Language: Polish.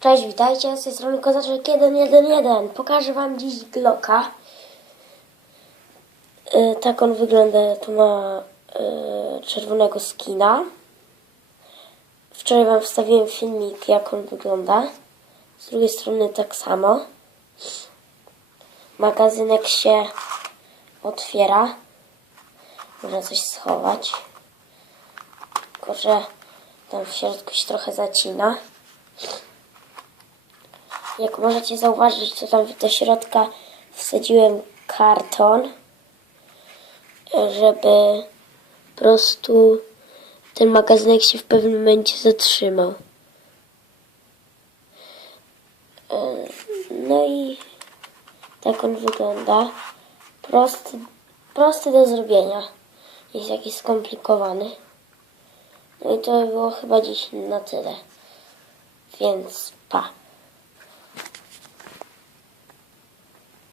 Cześć, witajcie, z tej strony Kozaczek 111. Pokażę wam dziś Glocka. Tak on wygląda, tu ma czerwonego skina. Wczoraj wam wstawiłem filmik, jak on wygląda. Z drugiej strony tak samo. Magazynek się otwiera. Można coś schować. Tylko że tam w środku się trochę zacina. Jak możecie zauważyć, to tam do środka wsadziłem karton, żeby po prostu ten magazynek się w pewnym momencie zatrzymał. No i tak on wygląda. Prosty do zrobienia. Jest jakiś skomplikowany. No i to by było chyba dziś na tyle. Więc pa.